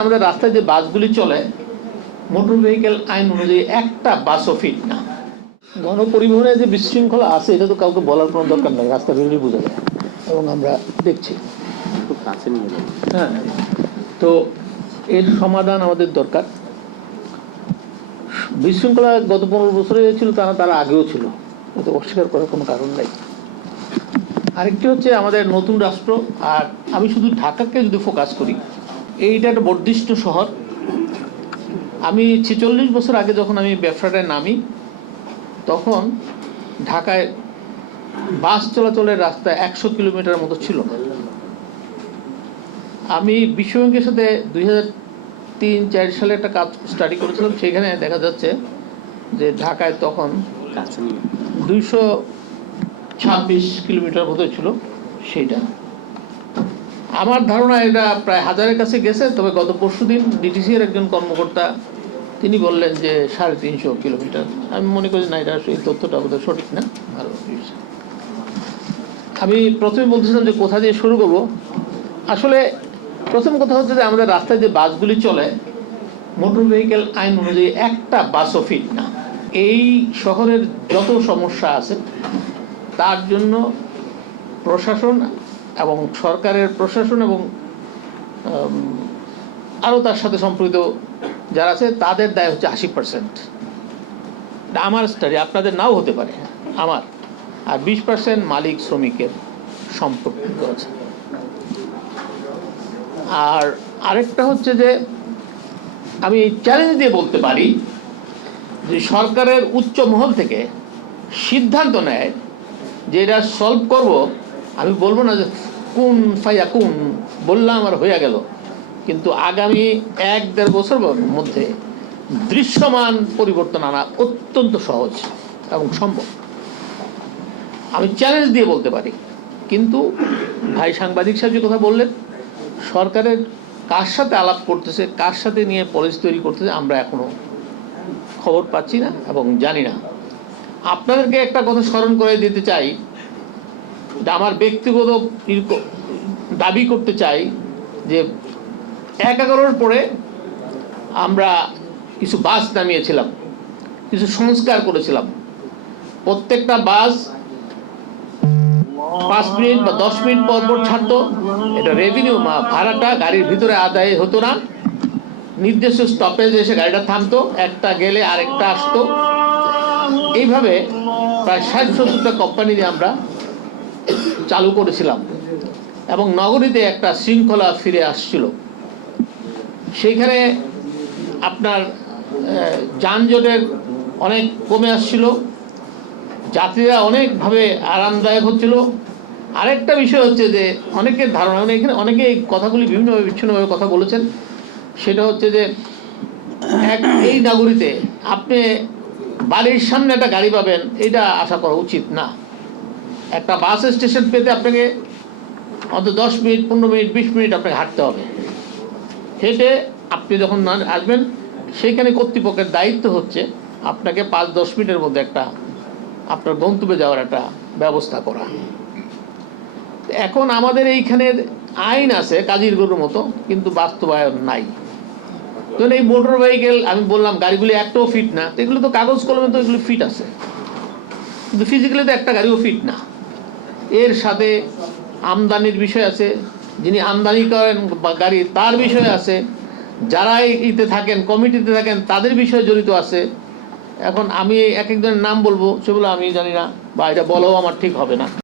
আমাদের রাস্তায় যে বাসগুলি চলে মোটর ভেহিকেল আইন অনুযায়ী একটা বাসও ফিট না। গণপরিবহনে যে বিশৃঙ্খলা আছে এটা তো কাউকে বলার কোনো দরকার নেই, রাস্তা বেরিয়ে বোঝা যায় এবং আমরা দেখছি। হ্যাঁ, তো এর সমাধান আমাদের দরকার। বিশৃঙ্খলা গত 15 বছরে ছিল তার আগেও ছিল, এটা অস্বীকার করার কোনো কারণ নাই। আরেকটি হচ্ছে আমাদের নতুন রাষ্ট্র, আর আমি শুধু ঢাকাকে যদি ফোকাস করি, এইটা একটা বর্ধিষ্ণু শহর। আমি 46 বছর আগে যখন আমি ব্যবসাটায় নামি তখন ঢাকায় বাস চলাচলের রাস্তা 100 কিলোমিটার মতো ছিল না। আমি বিশ্বব্যাংকের সাথে 2003-4 সালে একটা কাজ স্টাডি করেছিলাম, সেখানে দেখা যাচ্ছে যে ঢাকায় তখন 226 কিলোমিটার মতো ছিল। সেইটা আমার ধারণা এটা প্রায় 1000-এর কাছে গেছে। তবে গত পরশুদিন ডিটিসি এর একজন কর্মকর্তা তিনি বললেন যে 350 কিলোমিটার। আমি মনে করি না, এটা এই তথ্যটা বোধহয় সঠিক না। ভালো, আমি প্রথমে বলতেছিলাম যে কোথা দিয়ে শুরু করব। আসলে প্রথম কথা হচ্ছে যে আমাদের রাস্তায় যে বাসগুলি চলে মোটর ভেহিকেল আইন অনুযায়ী একটা বাসও ফিট না। এই শহরের যত সমস্যা আছে তার জন্য প্রশাসন এবং সরকারের প্রশাসন এবং আরও তার সাথে সম্পৃক্ত যারা আছে তাদের দায় হচ্ছে 80%। আমার স্টাডি, আপনাদের নাও হতে পারে, আমার। আর 20% মালিক শ্রমিকের সম্পর্ক আছে। আর আরেকটা হচ্ছে যে আমি চ্যালেঞ্জ দিয়ে বলতে পারি যে সরকারের উচ্চ মহল থেকে সিদ্ধান্ত নেয় যে এটা সলভ করব। আমি বলবো না যে কোন ফাইয়া কোন বললাম আর হয়ে গেল, কিন্তু আগামী 1-1.5 বছর মধ্যে দৃশ্যমান পরিবর্তন আনা অত্যন্ত সহজ এবং সম্ভব। আমি চ্যালেঞ্জ দিয়ে বলতে পারি। কিন্তু ভাই সাংবাদিক সাহেব যে কথা বললেন, সরকারের কার সাথে আলাপ করতেছে, কার সাথে নিয়ে পলিসি তৈরি করতেছে, আমরা এখনো খবর পাচ্ছি না এবং জানি না। আপনাদেরকে একটা কথা স্মরণ করে দিতে চাই, আমার ব্যক্তিগত দাবি করতে চাই যে 11-11 পরে আমরা কিছু বাস নামিয়েছিলাম, কিছু সংস্কার করেছিলাম। প্রত্যেকটা বাস 5 মিনিট বা 10 মিনিট পর পর ছাড়তো। এটা রেভিনিউ ভাড়াটা গাড়ির ভিতরে আদায় হতো না। নির্দিষ্ট স্টপেজ এসে গাড়িটা থামতো, একটা গেলে আরেকটা আসতো। এইভাবে প্রায় 60-70টা কোম্পানি দিয়ে আমরা চালু করেছিলাম এবং নগরীতে একটা শৃঙ্খলা ফিরে আসছিল। সেইখানে আপনার যানজটের অনেক কমে আসছিল, যাত্রীরা অনেকভাবে আরামদায়ক হচ্ছিল। আরেকটা বিষয় হচ্ছে যে অনেকের ধারণা, মানে এখানে অনেকে এই কথাগুলি বিভিন্নভাবে বিচ্ছিন্নভাবে কথা বলেছেন, সেটা হচ্ছে যে এই নগরীতে আপনি বাড়ির সামনে একটা গাড়ি পাবেন, এটা আশা করা উচিত না। একটা বাস স্টেশন পেতে আপনাকে অন্তত 10 মিনিট, 15 মিনিট, 20 মিনিট আপনাকে হাঁটতে হবে। হেঁটে আপনি যখন আসবেন সেইখানে কর্তৃপক্ষের দায়িত্ব হচ্ছে আপনাকে 5-10 মিনিটের মধ্যে একটা আপনার গন্তব্যে যাওয়ার একটা ব্যবস্থা করা। এখন আমাদের এইখানের আইন আছে কাজীর গরুর মতো, কিন্তু বাস্তবায়ন নাই। তো এই মোটর ভেহিকেল আমি বললাম গাড়িগুলি একটাও ফিট না, তো এগুলো তো কাগজ কলমে তো এগুলো ফিট আছে, কিন্তু ফিজিক্যালি তো একটা গাড়িও ফিট না। এর সাথে আমদানির বিষয় আছে, যিনি আমদানি করেন গাড়ি তার বিষয় আছে, যারা ইতে থাকেন কমিটিতে থাকেন তাদের বিষয় জড়িত আছে। এখন আমি এক একজনের নাম বলবো, সেগুলো আমি জানি না বা এটা বলাও আমার ঠিক হবে না।